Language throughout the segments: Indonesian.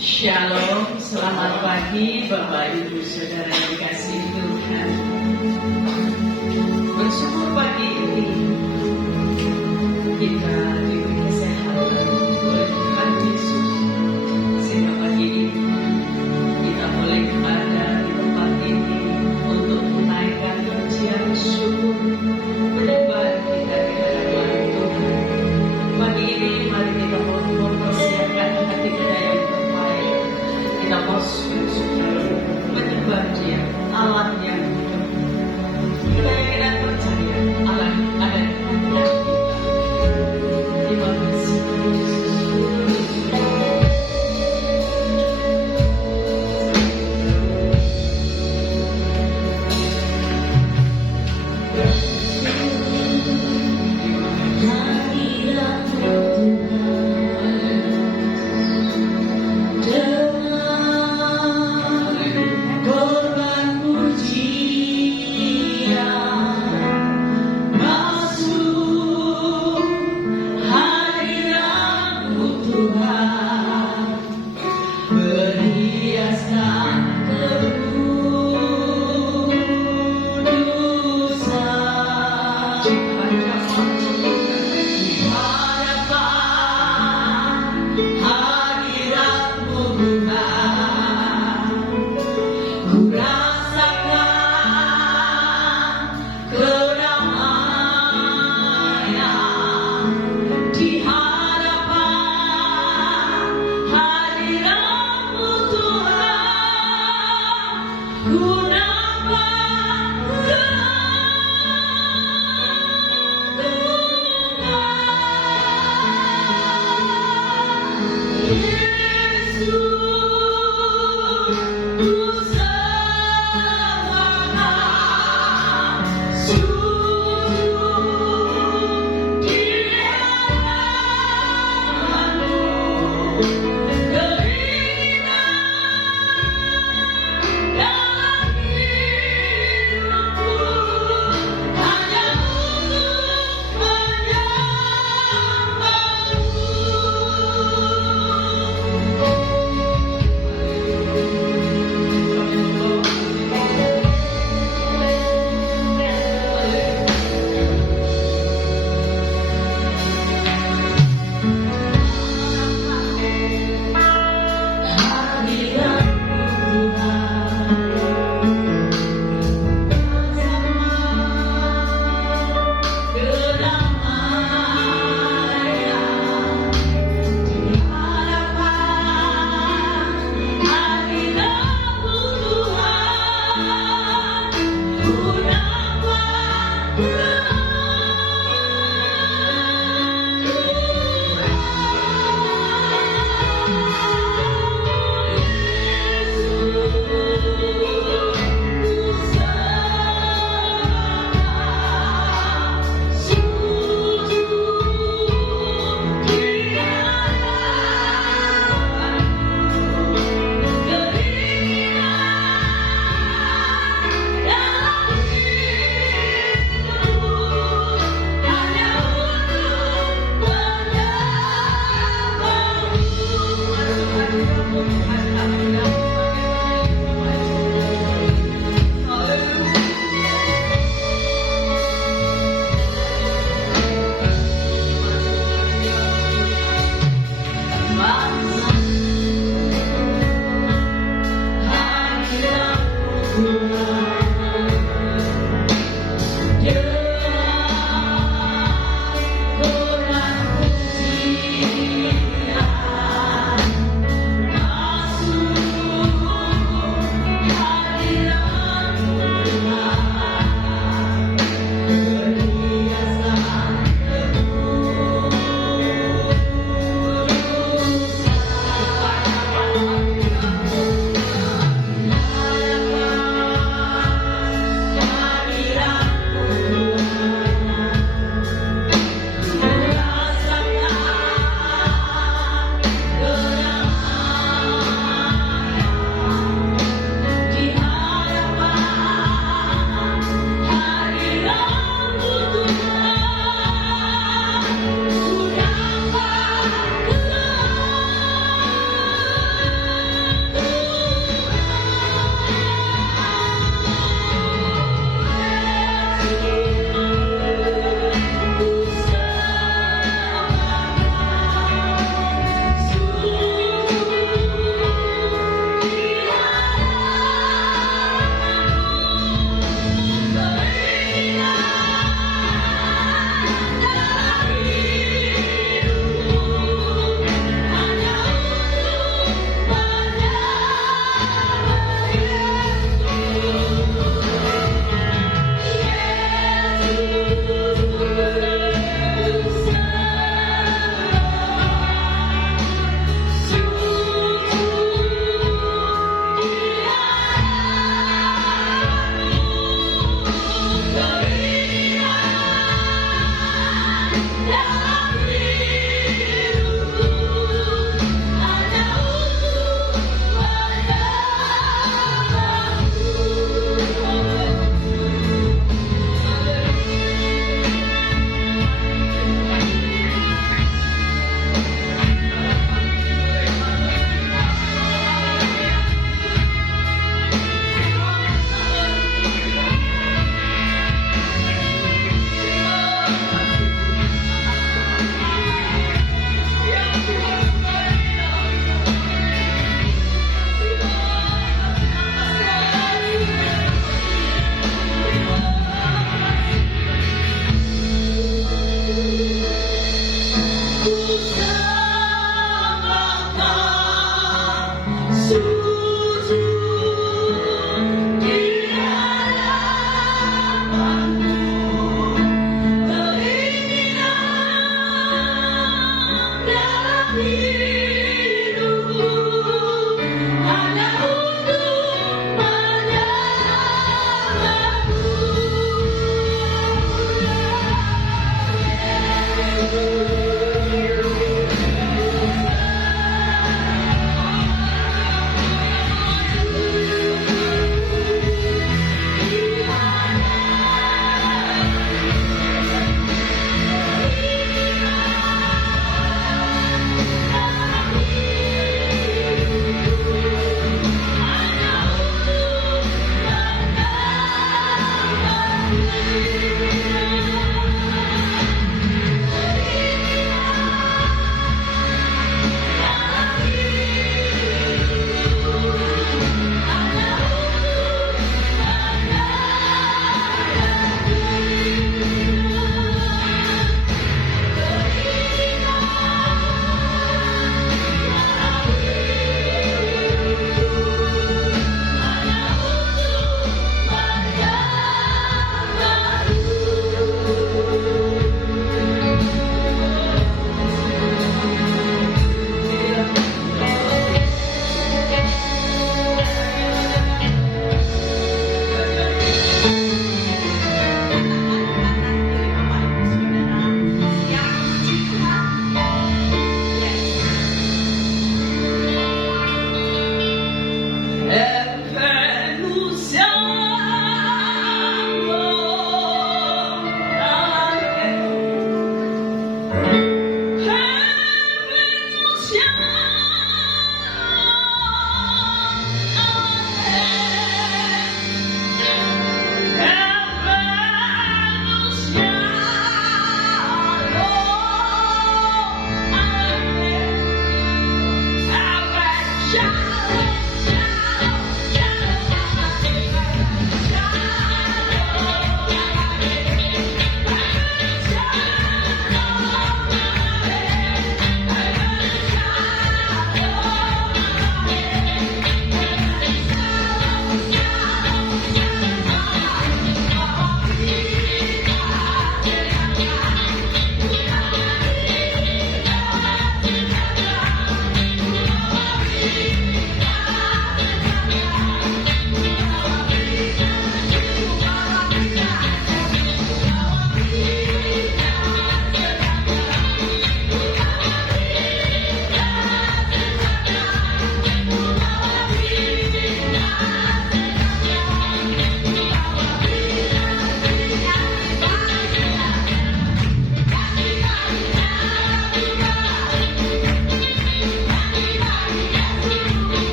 Shalom, selamat pagi Bapak Ibu Saudara yang dikasihi Tuhan. Bersyukur pagi ini kita diberi kesehatan oleh Tuhan Yesus, sehingga pagi ini kita boleh ada di tempat ini untuk menaikkan pujian syukur, menyembah kita di hadapan Tuhan. Pagi ini mari kita mempersiapkan hati kita yang terbaik. Kita mau sujud menyembah Dia, Allah yang hidup. Kita yakin dan percaya Allah ada di tengah kita. Terima kasih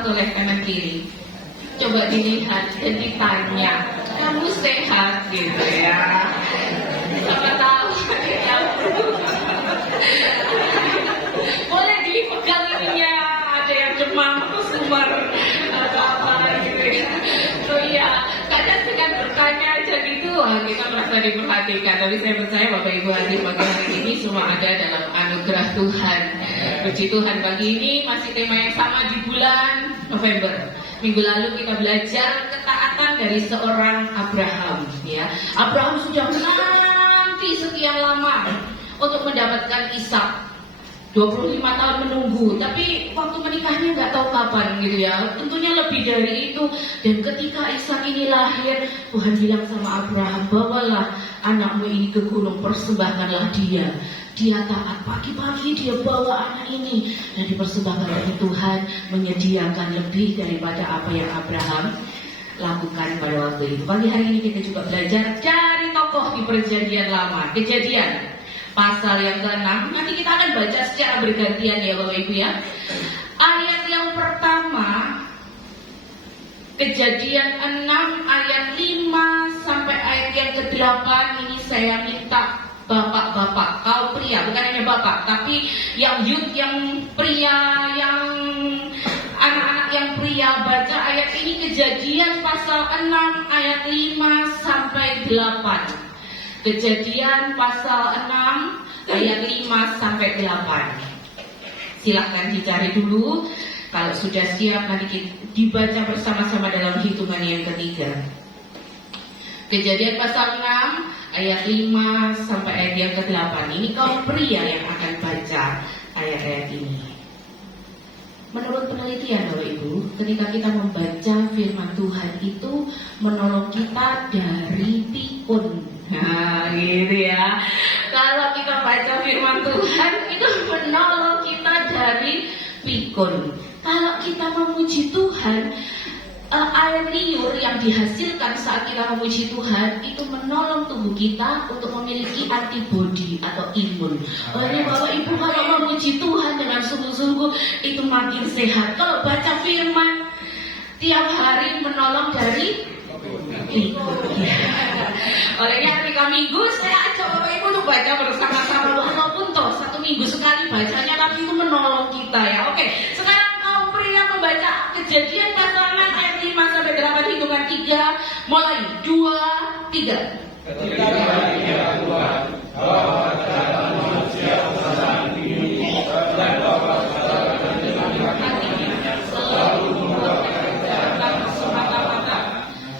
toleh kanan kiri. Coba dilihat dan ditanya, kamu sehat gitu ya? Siapa tahu ya. Boleh dipegang ininya, ada yang demam, sumber atau apa gitu ya. So ya, kadang dengan bertanya aja gitu, kita merasa diperhatikan. Tapi saya percaya Bapak Ibu hadir pagi hari ini semua ada dalam anugerah Tuhan. Puji Tuhan, pagi ini masih tema yang sama di bulan November. Minggu lalu kita belajar ketaatan dari seorang Abraham. Ya, Abraham sudah menanti sekian lama untuk mendapatkan Ishak. 25 tahun menunggu, tapi waktu menikahnya nggak tahu kapan gitu ya. Tentunya lebih dari itu. Dan ketika Ishak ini lahir, Tuhan bilang sama Abraham, bawalah anakmu ini ke gunung, persembahkanlah dia. Dia taat, pagi-pagi dia bawa anak ini dan dipersembahkan bagi Tuhan, menyediakan lebih daripada apa yang Abraham lakukan pada waktu itu. Pagi hari ini kita juga belajar dari tokoh di Perjanjian Lama, Kejadian pasal yang ke-6. Nanti kita akan baca secara bergantian ya Bapak Ibu ya. Ayat yang pertama, Kejadian 6 ayat 5 sampai ayat yang ke-8. Ini saya minta bapak-bapak, kaum pria, bukan hanya bapak, tapi yang youth, yang pria, yang anak-anak yang pria, baca ayat ini. Kejadian pasal 6 ayat 5 sampai 8. Kejadian pasal 6 ayat 5 sampai 8. Silahkan dicari dulu. Kalau sudah siap nanti dibaca bersama-sama dalam hitungan yang ketiga. Kejadian pasal 6 ayat 5 sampai ayat yang ke-8. Ini kaum pria yang akan baca ayat-ayat ini. Menurut penelitian Bapak Ibu, ketika kita membaca firman Tuhan itu menolong kita dari pikun. Nah gitu ya. Kalau kita baca firman Tuhan itu menolong kita dari pikun. Kalau kita memuji Tuhan, air liur yang dihasilkan saat kita memuji Tuhan itu menolong tubuh kita untuk memiliki antibodi atau imun. Oleh Bapak Ibu, kalau memuji Tuhan dengan sungguh-sungguh itu makin sehat. Kalau baca firman tiap hari menolong dari pikun. Olehnya ketika minggu saya ajak Bapak Ibu untuk baca bersama-sama, walaupun toh 1 minggu sekali bacanya, tapi itu menolong kita ya. Oke, sekarang kaum pria membaca Kejadian pasal 6 ayat 5 sampai 8, hitungan 3, mulai 2, 3. Ketika dia Tuhan, bahwa terhadap manusia kesalahan ini dan bahwa kesalahan dengan hatinya selalu membuat kejahatan semata-mata,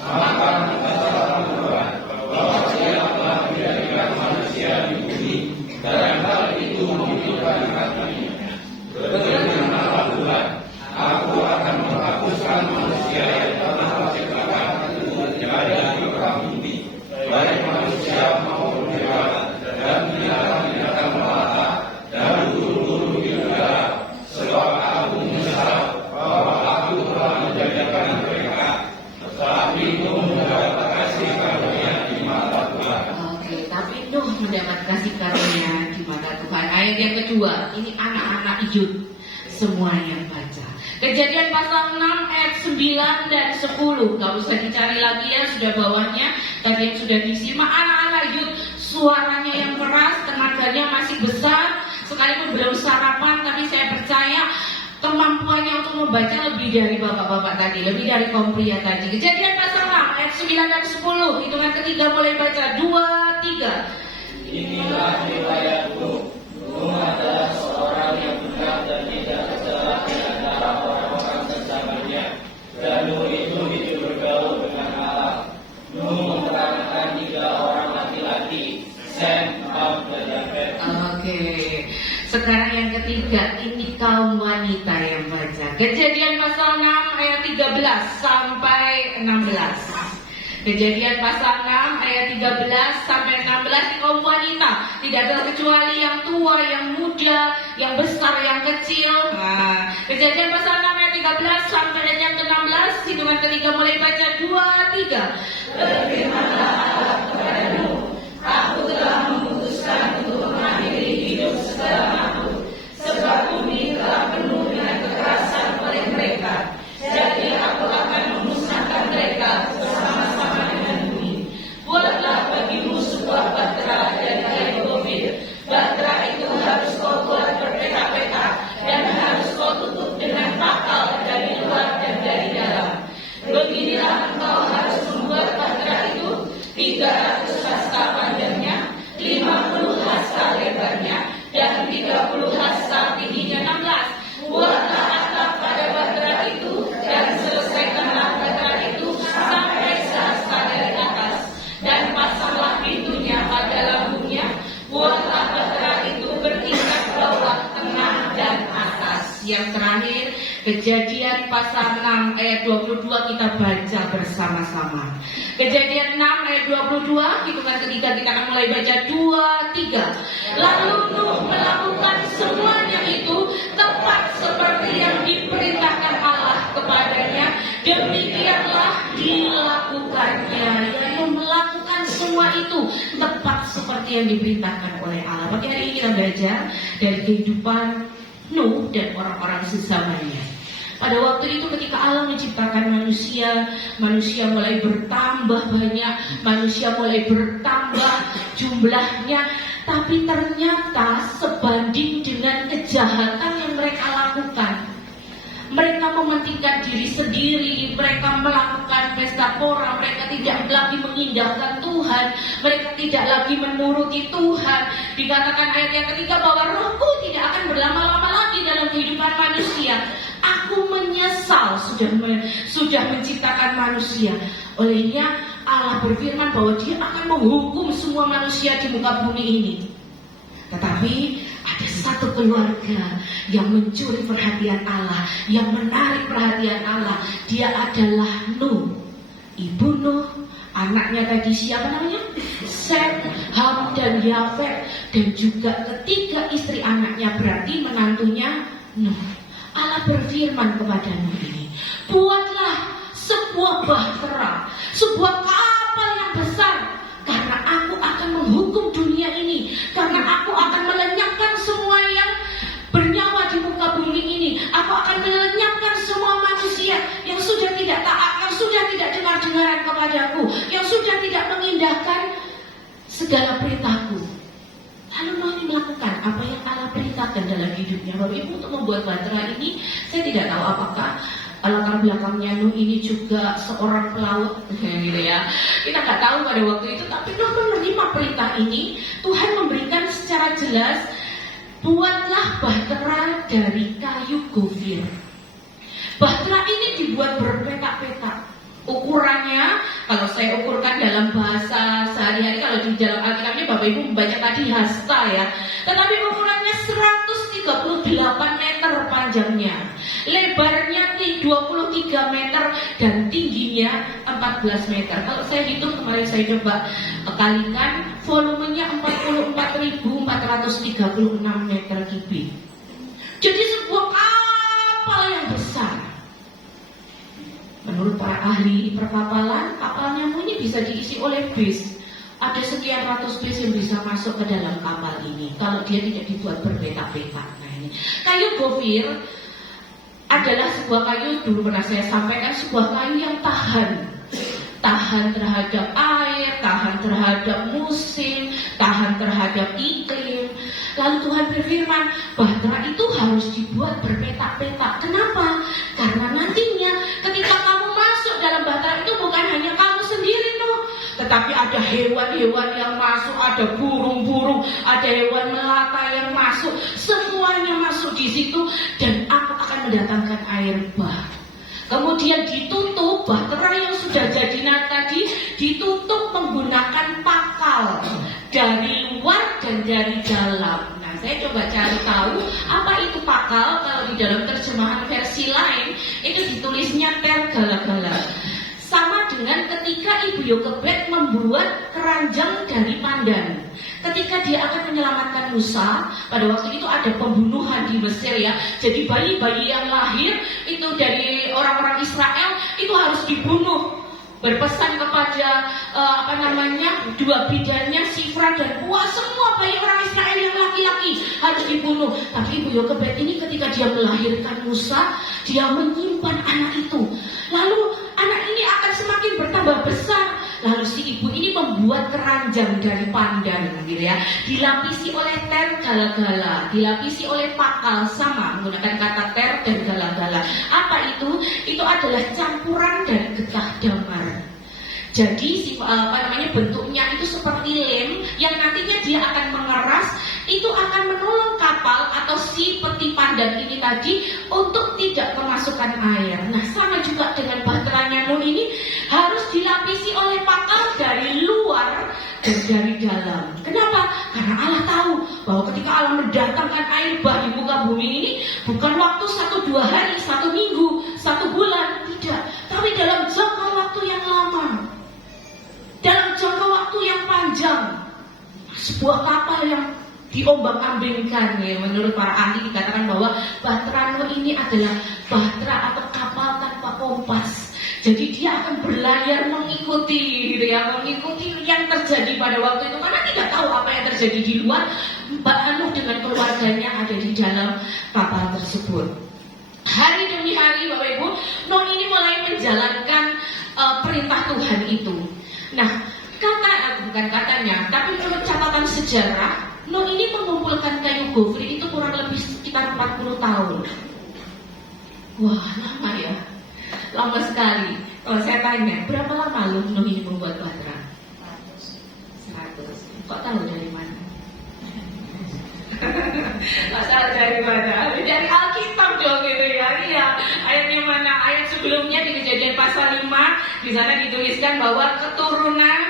maka kesalahan Tuhan bahwa Dia telah menjadikan manusia di bumi dan hal itu menghidupkan hatinya. Berfirmanlah Tuhan, Aku akan menghapuskan manusia yang telah menciptakan dari muka bumi, baik manusia maupun hewan, dan binatang-binatang melata, dan burung-burung di udara, sebab Aku menyesal bahwa Aku telah menjadikan mereka, tetapi Nuh mendapat kasih karunia di mata Tuhan. Oke, tapi Nuh mendapat kasih karunia di mata Tuhan. Ayat yang kedua, ini anak-anak Yud semuanya baca. Kejadian pasal 6 ayat 9 dan 10. Gak usah dicari lagi ya, sudah bawahnya tadi yang sudah disimak. Anak-anak Yud suaranya yang keras, tenaganya masih besar, sekalipun belum sarapan, tapi saya percaya kemampuannya untuk membaca lebih dari bapak-bapak tadi, lebih dari kaum pria tadi. Kejadian pasal 6 ayat 9 dan 10. Hitungan ketiga mulai baca. 2, 3. Inilah riwayatku. Nuh adalah seorang yang benar dan tidak tercela di antara orang-orang sesamanya. Dan Nuh itu hidup bergaul dengan Allah. Nuh memperankan 3 orang laki-laki, Sem, Ham, dan Yafet. Oke, sekarang yang ketiga, ini kaum wanita yang baca. Kejadian pasal 6 ayat 13 sampai 16. Kejadian pasal 6 ayat 13 sampai 16, kaum wanita, tidak terkecuali yang tua, yang muda, yang besar, yang kecil. Nah, Kejadian pasal 6 ayat 13 sampai ayat yang ke-16, hitungan ketiga mulai baca. 2, 3. Berfirmanlah Allah kepada Nuh, Aku telah memutuskan untuk mengakhiri hidup segala makhluk, sebab bumi telah penuh dengan kekerasan oleh mereka. terakhir, Kejadian pasal 6 ayat 22 kita baca bersama-sama. Kejadian 6 ayat 22, hitungan ketiga kita akan mulai baca 2, 3. Lalu Nuh melakukan semuanya itu tepat seperti yang diperintahkan Allah kepadanya. Demikianlah dilakukannya. Yaitu melakukan semua itu tepat seperti yang diperintahkan oleh Allah. Pagi hari ini kita belajar dari kehidupan Nuh dan orang-orang sezamannya. Pada waktu itu ketika Allah menciptakan manusia, manusia mulai bertambah banyak, manusia mulai bertambah jumlahnya, tapi ternyata sebanding dengan kejahatan yang mereka lakukan. Mereka mementingkan diri sendiri, mereka melakukan pesta pora, mereka tidak lagi mengindahkan Tuhan, mereka tidak lagi menuruti Tuhan. Dikatakan ayat yang ketiga bahwa Rohku tidak akan berlama-lama lagi dalam kehidupan manusia. Aku menyesal sudah menciptakan manusia. Olehnya Allah berfirman bahwa Dia akan menghukum semua manusia di muka bumi ini. Tetapi ada satu keluarga yang mencuri perhatian Allah, yang menarik perhatian Allah. Dia adalah Nuh, ibu Nuh, anaknya tadi siapa namanya? Sem, Ham, dan Yafet. Dan juga ketiga istri anaknya, berarti menantunya Nuh. Allah berfirman kepada Nuh ini, buatlah sebuah bahtera, sebuah kapal yang besar, karena aku akan menghukum dunia ini, karena aku akan melenyapkan semua yang bernyawa di muka bumi ini. Aku akan melenyapkan semua manusia yang sudah tidak taat, yang sudah tidak dengar-dengaran kepadaku, yang sudah tidak mengindahkan segala perintahku. Lalu Nuh ini melakukan apa yang Allah perintahkan dalam hidupnya. Bapak Ibu, untuk membuat bahtera ini, saya tidak tahu apakah latar belakangnya Nuh ini juga seorang pelaut, gitu ya. Kita nggak tahu pada waktu itu, tapi Nuh menerima perintah ini. Tuhan memberikan secara jelas, buatlah bahtera dari kayu gofir. Bahtera ini dibuat berpetak-petak. Ukurannya, kalau saya ukurkan dalam bahasa sehari-hari, kalau di dalam Alkitabnya Bapak Ibu membaca tadi hasta ya. Tetapi ukurannya 138 meter panjangnya, lebarnya 23 meter dan tingginya 14 meter. Kalau saya hitung kemarin, saya coba kalikan, volumenya 44.436 meter kubik. Jadi sebuah kapal yang besar. Menurut para ahli perkapalan, kapalnya ini bisa diisi oleh bis. Ada sekian ratus bis yang bisa masuk ke dalam kapal ini kalau dia tidak dibuat berpetak-petak. Nah ini kayu gofir adalah sebuah kayu, dulu pernah saya sampaikan, sebuah kayu yang tahan terhadap air, tahan terhadap musim, tahan terhadap iklim. Lalu Tuhan berfirman, bahtera itu harus dibuat berpetak-petak. Kenapa? Karena nantinya ketika kamu masuk dalam bahtera itu bukan hanya kamu sendiri, Nuh, tetapi ada hewan-hewan yang masuk, ada burung-burung, ada hewan melata yang masuk, semuanya masuk di situ, dan aku akan mendatangkan air bah. Kemudian ditutup, bahtera yang sudah jadi tadi ditutup menggunakan pakal dari luar dan dari dalam. Nah, saya coba cari tahu apa itu pakal. Kalau di dalam terjemahan versi lain itu ditulisnya tergala-gala. Sama dengan ketika Ibu Yokebed membuat keranjang dari pandan. Ketika dia akan menyelamatkan Musa, pada waktu itu ada pembunuhan di Mesir ya. Jadi bayi-bayi yang lahir itu dari orang-orang Israel itu harus dibunuh. Berpesan kepada dua bidannya, Sifra dan Puah, semua bayi orang Israel yang laki-laki harus dibunuh. Tapi Ibu Yokebed ini ketika dia melahirkan Musa, dia menyimpan anak itu. Lalu anak ini akan semakin bertambah besar. Lalu si ibu ini membuat keranjang dari pandan, gitu ya, dilapisi oleh ter gala-gala, dilapisi oleh pakal, sama menggunakan kata ter dan gala-gala. Apa itu? Itu adalah campuran dari getah damar. Jadi bentuknya itu seperti lem yang nantinya dia akan mengeras, itu akan menolong kapal atau si peti pandan ini tadi untuk tidak memasukkan air. Nah, sama juga dengan bahteranya Nuh ini harus dilapisi oleh pakal dari luar dan dari dalam. Kenapa? Karena Allah tahu bahwa ketika Allah mendatangkan air bah di muka bumi ini bukan waktu waktu 1-2 hari, 1 minggu, 1 bulan, tidak. Tapi dalam jangka waktu yang lama, dalam jangka waktu yang panjang, sebuah kapal yang diombang-ambingkan, ya, menurut para ahli dikatakan bahwa Bahtera Nuh ini adalah bahtera atau kapal tanpa kompas. Jadi dia akan berlayar mengikuti, gitu ya, mengikuti yang terjadi pada waktu itu, karena tidak tahu apa yang terjadi di luar. Mbak Nuh dengan keluarganya ada di dalam kapal tersebut. Hari demi hari, Bapak Ibu, Nuh ini mulai menjalankan perintah Tuhan itu. Nah, bukan katanya, tapi menurut catatan sejarah, Nuh ini mengumpulkan kayu gofri itu kurang lebih sekitar 40 tahun. Wah, lama ya. Lama sekali. Kalau saya tanya, berapa lama Nuh ini membuat bahtera? 100. Kok tahu dari mana? Nggak tahu dari mana? Dari Alkitab dong gitu ya. Iya. Ayatnya mana? Ayat sebelumnya di Kejadian pasal 5, di sana dituliskan bahwa keturunan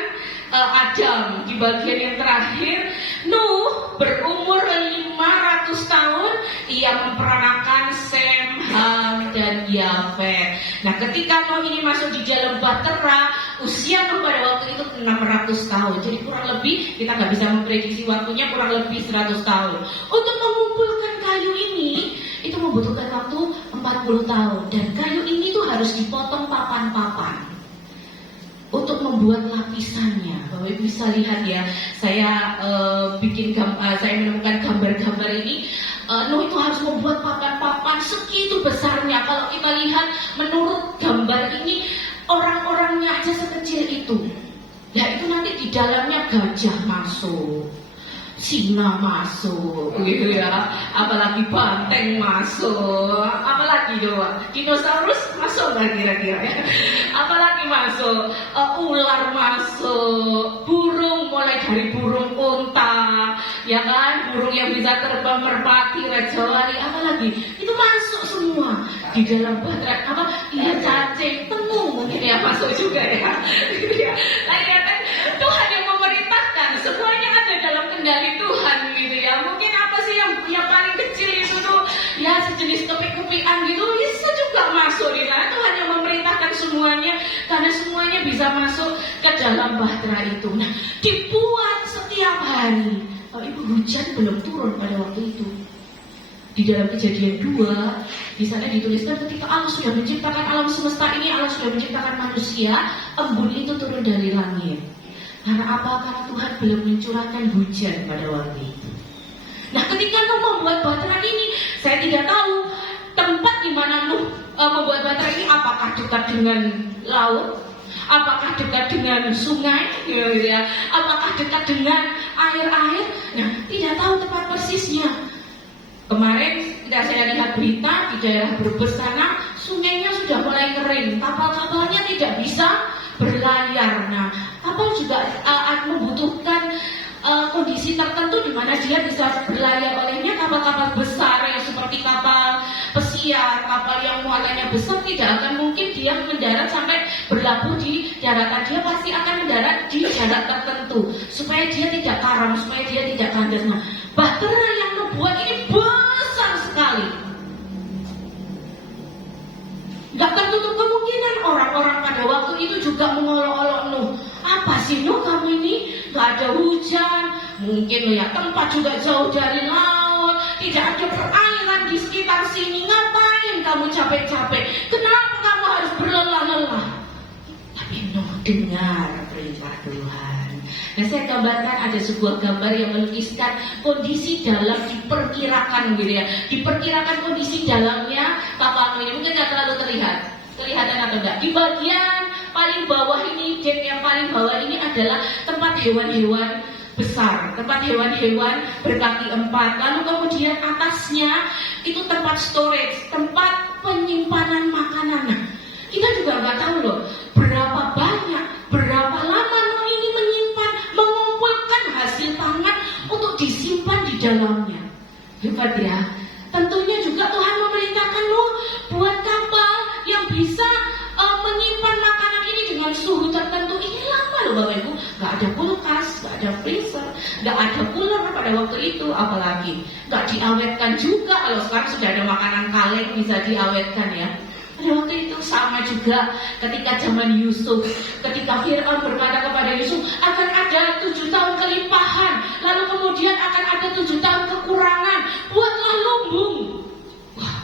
Adam di bagian yang terakhir, Nuh berumur 500 tahun, ia memperanakan Sem, Ham, dan Yafet. Nah, ketika Nuh ini masuk di dalam bahtera, usia Nuh pada waktu itu 600 tahun. Jadi kurang lebih, kita nggak bisa memprediksi waktunya, kurang lebih 100 tahun. Untuk mengumpulkan kayu ini, itu membutuhkan waktu 40 tahun. Dan kayu ini tuh harus dipotong papan-papan untuk membuat lapisannya. Bapak Ibu bisa lihat ya, saya saya menemukan gambar-gambar ini. Nuh itu harus membuat papan-papan segitu besarnya. Kalau kita lihat menurut gambar ini, orang-orangnya aja sekecil itu. Ya itu nanti di dalamnya gajah masuk, singa masuk, gitu ya. Apalagi banteng masuk, apalagi doang. Dinosaurus masuk nggak kira-kira ya? Apalagi masuk, ular masuk, burung mulai dari burung unta, ya kan, burung yang bisa terbang, merpati, rajawali, apalagi itu masuk semua di dalam bahtera. Iya, cacing, penyu mungkin ya masuk juga ya. Nah, ya kan, Tuhan yang memerintahkan, semuanya ada dalam kendali Tuhan gitu ya. Mungkin apa sih yang paling kecil itu tuh ya sejenis kepik-kepikan gitu bisa juga masuk di sana. Tuhan yang memerintahkan semuanya, karena semuanya bisa masuk ke dalam bahtera itu. Nah, dibuat setiap hari. Kalau Ibu, hujan belum turun pada waktu itu. Di dalam Kejadian 2, di sana dituliskan ketika Allah sudah menciptakan alam semesta ini, Allah sudah menciptakan manusia, embun itu turun dari langit. Karena apa? Karena Tuhan belum mencurahkan hujan pada waktu itu. Nah, ketika Nuh membuat bahtera ini, saya tidak tahu tempat di mana Nuh membuat bahtera ini, apakah dekat dengan laut, apakah dekat dengan sungai, gitu ya, apakah dekat dengan air-air. Nah, tidak tahu tempat persisnya. Kemarin saya lihat berita di daerah Brebes sana, sungainya sudah mulai kering, kapal-kapalnya tidak bisa berlayar. Nah, kapal juga membutuhkan kondisi tertentu di mana dia bisa berlayar. Olehnya kapal-kapal besar yang seperti kapal pesiar, kapal yang muatannya besar, tidak akan mungkin dia mendarat sampai berlabuh di daratan. Dia pasti akan mendarat di darat tertentu supaya dia tidak karam, supaya dia tidak kandas. Nah, bahtera yang membuat ini besar sekali. Gak tertutup kemungkinan orang-orang pada waktu itu juga mengolok-olok Nuh. Apa sih Nuh, kamu ini gak ada hujan, mungkin lo ya tempat juga jauh dari laut, tidak ada perairan di sekitar sini, ngapain kamu capek-capek, kenapa kamu harus berlelah-lelah? Tapi Nuh dengar perintah Tuhan. Nah, saya gambarkan ada sebuah gambar yang melukiskan kondisi dalam diperkirakan gitu ya. Diperkirakan kondisi dalamnya kapal ini mungkin nggak terlalu kelihatan atau enggak. Di bagian paling bawah ini, dek yang paling bawah ini adalah tempat hewan-hewan besar, tempat hewan-hewan berkaki 4. Lalu kemudian atasnya itu tempat storage, tempat penyimpanan makanan. Nah, kita juga nggak tahu loh berapa banyak, berapa lama Nuh ini menyimpan, mengumpulkan hasil pangan untuk disimpan di dalamnya. Hebat ya. Tentunya juga Tuhan memerintahkan Nuh buat kapal yang bisa menyimpan makanan ini dengan suhu tertentu. Ini lama loh Bapak Ibu. Gak ada kulkas, gak ada ada freezer, nggak ada cooler pada waktu itu, apalagi nggak diawetkan juga. Kalau sekarang sudah ada makanan kaleng bisa diawetkan ya. Pada waktu itu sama juga ketika zaman Yusuf, ketika Fir'aun berkata kepada Yusuf akan ada 7 tahun kelimpahan, lalu kemudian akan ada 7 tahun kekurangan, buatlah lumbung. Wah,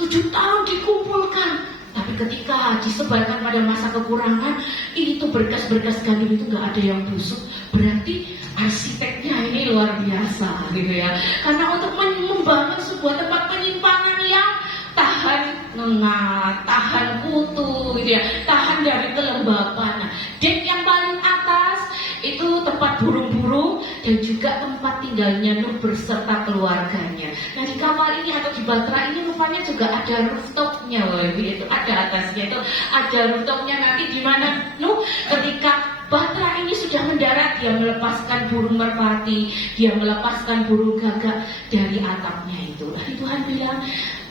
7 tahun dikumpulkan. Tapi ketika disebarkan pada masa kekurangan, itu berkas-berkas gandum itu nggak ada yang busuk. Berarti arsiteknya ini luar biasa gitu ya. Karena untuk membangun sebuah tempat penyimpanan yang tahan ngengat, tahan kutu gitu ya, tahan dari kelembapan. Nah, dek yang paling atas itu tempat burung-burung dan juga tempat tinggalnya Nuh beserta keluarganya. Nah, di kapal ini atau di Batra ini rupanya juga ada rooftopnya, itu ada atasnya, itu ada rooftopnya. Nanti di mana Nuh ketika Batra ini sudah mendarat, dia melepaskan burung merpati, dia melepaskan burung gagak dari atapnya itu. Lalu Tuhan bilang,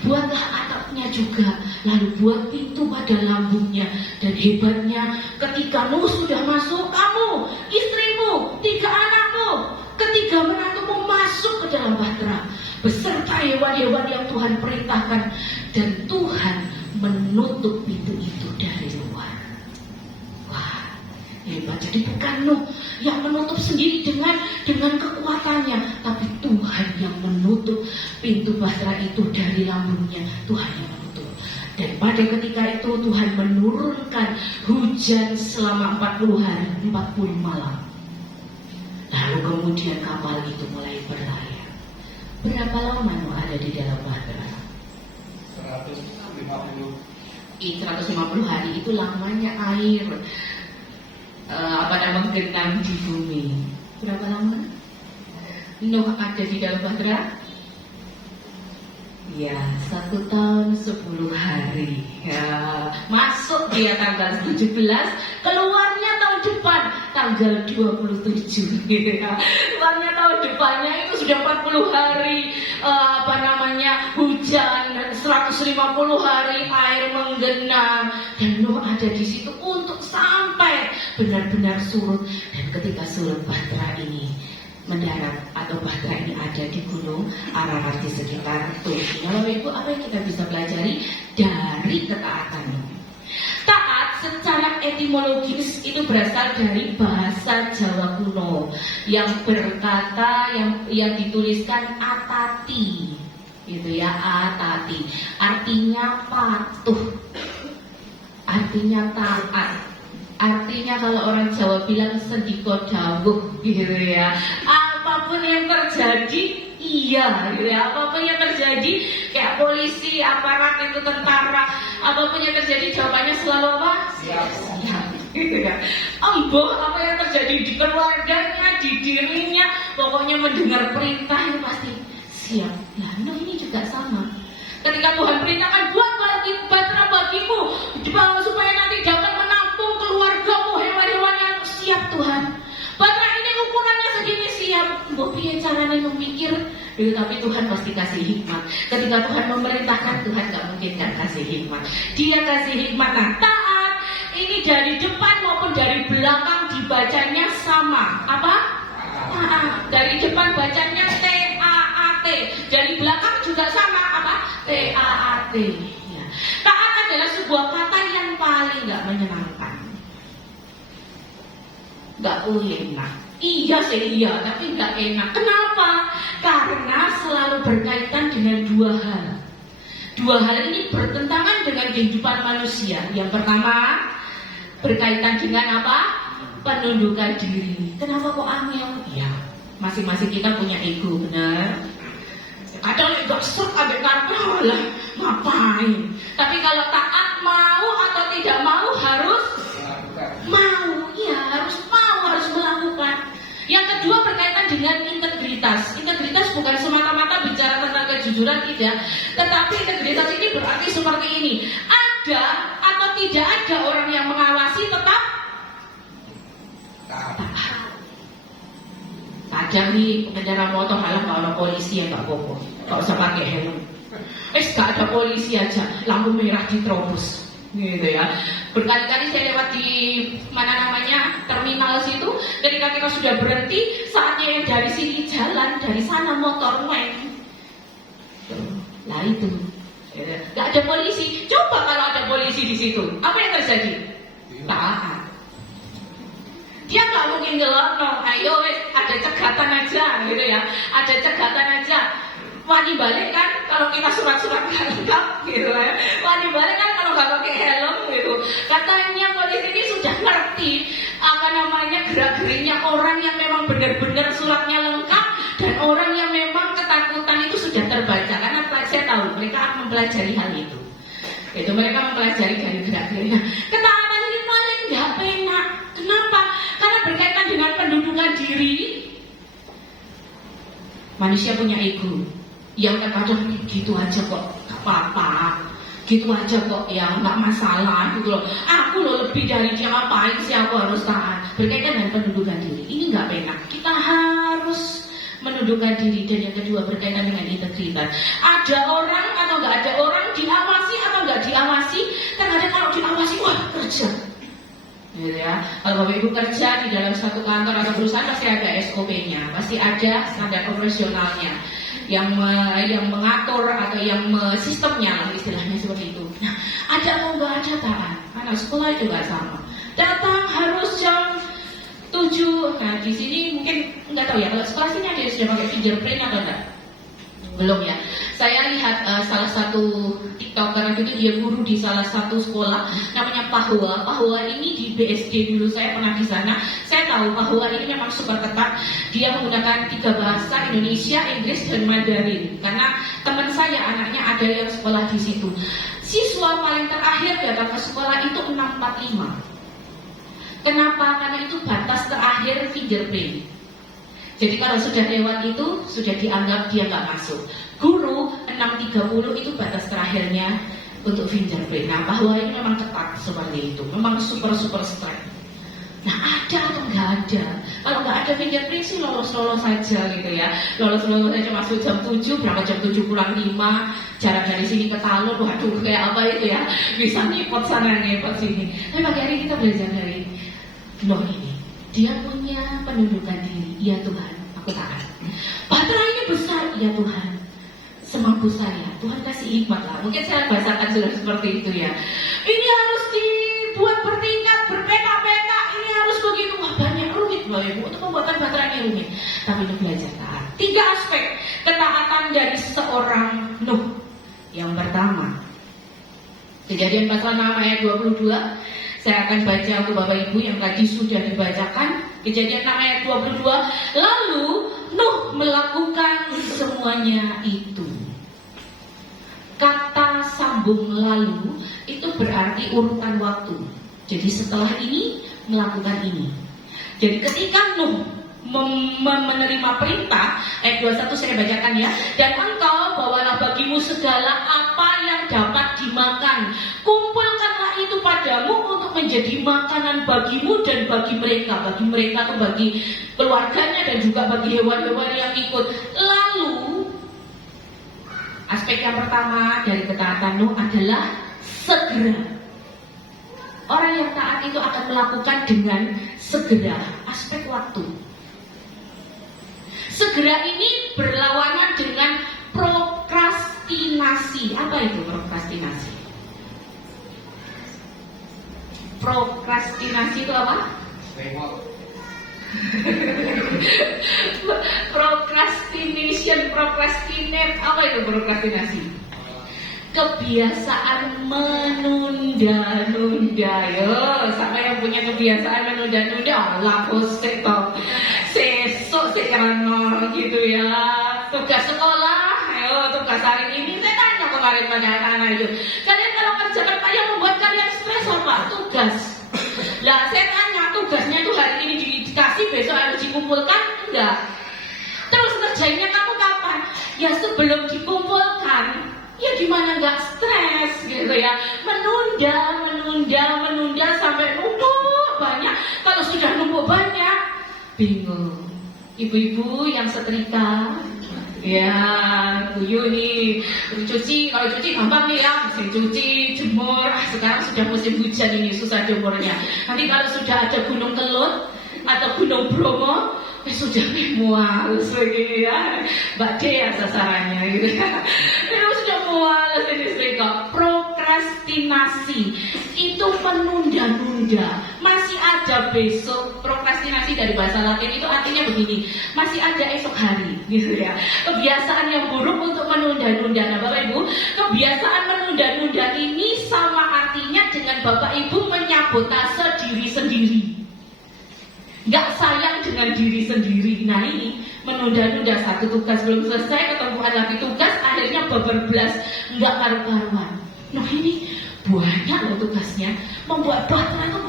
buatlah atapnya juga, lalu buat pintu pada lambungnya. Dan hebatnya ketika Nuh sudah masuk, kamu, istrimu, 3 anakmu, ketiga menantumu masuk ke dalam Batra beserta hewan-hewan yang Tuhan perintahkan. Dan Tuhan menutup pintu itu dari luar. Wah, hebat. Jadi bukan Nuh yang menutup sendiri dengan kekuatannya, tapi Tuhan yang menutup pintu Batra itu dari lambungnya. Tuhan yang menutup. Dan pada ketika itu Tuhan menurunkan hujan selama 40 hari 40 malam. Lalu kemudian kapal itu mulai berlayar. Berapa lama Nuh ada di dalam Batra? 150. 150 hari itu lamanya air menggenang di bumi. Berapa lama Nuh ada di dalam Batra? Ya, 1 tahun 10 hari ya. Masuk dia tanggal 17, keluarnya tahun depan tanggal 27 gitu ya. Keluarnya tahun depannya itu sudah 40 hari hujan, 150 hari air menggenang. Dan Nuh ada di situ untuk sampai benar-benar surut. Dan ketika surut, Batra ini mendarat atau Batra ini ada di gunung Ararat di sekitar Turki. Bapak Ibu, apa yang kita bisa pelajari dari ketaatan Nuh? Taat secara etimologis itu berasal dari bahasa Jawa kuno yang berkata yang dituliskan atati, gitu ya, atati. Artinya patuh, artinya taat. Artinya kalau orang Jawa bilang sendiko dawuh gitu ya. Apapun yang terjadi iya gitu ya. Apapun yang terjadi kayak polisi, aparat itu tentara, apapun yang terjadi jawabannya selalu apa? Siap. Gitu ya. Emboh apa yang terjadi di keluarganya, di dirinya, pokoknya mendengar perintah itu pasti siap. Nah, Nuh ini juga sama. Ketika Tuhan perintahkan buat Batra bagimu supaya nanti dapat menampung keluargamu, hewan-hewan yang siap Tuhan. Batra ini ukurannya segini siap. Mbok piye carane memikir? Tapi Tuhan pasti kasih hikmat. Ketika Tuhan memerintahkan, Tuhan gak mungkin gak kasih hikmat. Dia kasih hikmat. Nah, taat ini dari depan maupun dari belakang dibacanya sama. Apa? Taat. Dari depan bacanya T-A-A-T. Dari belakang juga sama. Apa? T-A-A-T. Ya. Taat adalah sebuah kata yang paling gak menyenangkan. Gak enak. Iya sih iya, tapi gak enak. Kenapa? Karena selalu berkaitan dengan 2 hal. 2 hal ini bertentangan dengan kehidupan manusia. Yang pertama, berkaitan dengan apa? Penundukan diri. Kenapa kok angel? Ya, masing-masing kita punya ego, benar? Kadang gak serk ambek karena lah, ngapain? Tapi kalau taat mau atau tidak mau harus mau, ya harus mau, harus melakukan. Yang kedua berkaitan dengan integritas. Integritas bukan semata-mata bicara tentang kejujuran, tidak. Tetapi integritas ini berarti seperti ini. Ada atau tidak ada orang yang mengawasi tetap taat. Kadang nih pengendara motor halang kalau polisi yang gak apa-apa, gak usah pakai helm. Gak ada polisi aja, lampu merah diterobos. gitu ya. Berkali-kali saya lewat di terminal situ, ketika kita sudah berhenti, saatnya yang dari sini jalan, dari sana motor main. Nah itu, nggak ada polisi. Coba kalau ada polisi di situ, apa yang terjadi? Taat. Dia nggak mungkin ngelonong, ayo ada cegatan aja, gitu ya. Ada cegatan aja. Wani balik kan kalau kita surat-surat nggak lengkap gitu ya. Wani balik kan kalau nggak pakai helm gitu. Katanya polisi ini sudah ngerti gerak-geriknya orang yang memang benar-benar suratnya lengkap dan orang yang memang ketakutan itu sudah terbaca. Karena saya tahu mereka akan mempelajari hal itu. Itu mereka mempelajari dari gerak-geriknya. Ketaatan ini paling nggak penak. Kenapa? Karena berkaitan dengan pendudukan diri. Manusia punya ego yang terkadang gitu aja kok gak apa-apa, gitu aja kok ya nggak masalah gitu loh. Aku loh lebih dari dia, ngapain sih aku harus taat. Berkaitan dengan pendudukan diri ini nggak enak. Kita harus menundukkan diri. Dan yang kedua berkaitan dengan integritas. Ada orang atau nggak ada orang, diawasi atau nggak diawasi. Terkadang kalau diawasi, wah kerja gitu ya. Kalau Bapak Ibu kerja di dalam satu kantor atau perusahaan pasti ada SOP-nya, pasti ada standar operasionalnya yang mengatur atau yang sistemnya istilahnya seperti itu. Nah, ada atau nggak ada taat. Anak sekolah juga sama. Datang harus jam 7. Nah, di sini mungkin nggak tahu ya kalau sekolah sini ada yang sudah pakai fingerprint atau enggak? Belum ya. Saya lihat salah satu TikToker itu dia guru di salah satu sekolah namanya Pahwa. Pahwa ini di BSD dulu saya pernah di sana. Saya tahu Pahwa ini memang super ketat. Dia menggunakan 3 bahasa, Indonesia, Inggris dan Mandarin. Karena teman saya anaknya ada yang sekolah di situ. Siswa paling terakhir datang ke sekolah itu 645. Kenapa? Karena itu batas terakhir fingerprint. Jadi kalau sudah lewat itu, sudah dianggap dia nggak masuk. Guru 630 itu batas terakhirnya untuk fingerprint. Nah, bahwa ini memang ketat seperti itu. Memang super strict. Nah, ada atau nggak ada? Kalau nggak ada fingerprint sih lolos-lolos saja gitu ya. Lolos-lolos saja masuk jam 7, berangkat jam 7 kurang 5. Jarak dari sini ke Talun, waduh kayak apa itu ya. Bisa ngipot sana, ngipot sini. Tapi pagi hari kita belajar dari Nuh ini. Dia punya penundukan diri. Ya Tuhan, aku taat. Baterainya besar. Ya Tuhan, semampu saya. Tuhan kasih hikmat lah. Mungkin saya bahasakan sudah seperti itu ya. Ini harus dibuat bertingkat, berpeta-peta. Ini harus begitu. Wah, banyak rumit Bapak Ibu untuk pembuatan baterainya rumit. Tapi Nuh belajar taat. 3 aspek ketaatan dari seorang Nuh. Yang pertama, Kejadian pasal 6 ayat 22. Saya akan baca untuk Bapak Ibu yang tadi sudah dibacakan. Kejadian 6 ayat 22. Lalu Nuh melakukan semuanya itu. Kata sambung lalu itu berarti urutan waktu. Jadi setelah ini melakukan ini. Jadi ketika Nuh menerima perintah, ayat 21 saya bacakan ya. Dan engkau bawalah bagimu segala apa yang dapat dimakan. Kumpulkanlah itu padamu untuk menjadi makanan bagimu dan bagi mereka. Bagi mereka atau bagi keluarganya dan juga bagi hewan-hewan yang ikut. Lalu aspek yang pertama dari ketaatan Nuh adalah segera. Orang yang taat itu akan melakukan dengan segera. Aspek waktu. Segera ini berlawanan dengan prokrastinasi. Apa itu prokrastinasi? Prokrastinasi itu apa? Procrastinate. Apa itu prokrastinasi? Kebiasaan menunda-nunda. Yo, sampai yang punya kebiasaan menunda-nunda, lapus sektor. Sesuk sekarang gitu ya. Tugas sekolah, ayo tugas hari ini. Saya tanya kemarin pada anak-anak itu. Kalian kalau kerjakan yang membuat kalian stres apa? Tugas. Lah saya tanya tugasnya itu hari ini dikasih, besok harus dikumpulkan? Enggak. Terus ngerjainnya kamu kapan? Ya sebelum dikumpulkan. Ya gimana nggak stres gitu ya. Menunda sampai numpuk banyak. Kalau sudah numpuk banyak, bingung. Ibu-ibu yang setrika, Ya, guyu nih. Cuci, kalau cuci gampang nih ya, mesin cuci, jemur. Sekarang sudah musim hujan ini, susah jemurnya. Nanti kalau sudah ada Gunung Kelut atau Gunung Bromo, sudah mual lagi ya. Mbak D ya sasarannya gitu ya. Sudah mual ini kok. Prokrastinasi itu menunda-nunda. Masih ada besok. Prokrastinasi dari bahasa Latin itu artinya begini, masih ada esok hari gitu ya. Kebiasaan yang buruk untuk menunda-nunda. Nah Bapak Ibu, kebiasaan menunda-nunda ini sama artinya dengan Bapak Ibu menyabotase diri sendiri. Gak sayang dengan diri sendiri. Nah ini menunda-nunda, satu tugas belum selesai, ketemuan lagi tugas, akhirnya bablas, gak karu-karuan. Nah ini banyak loh tugasnya. Membuat bahtera itu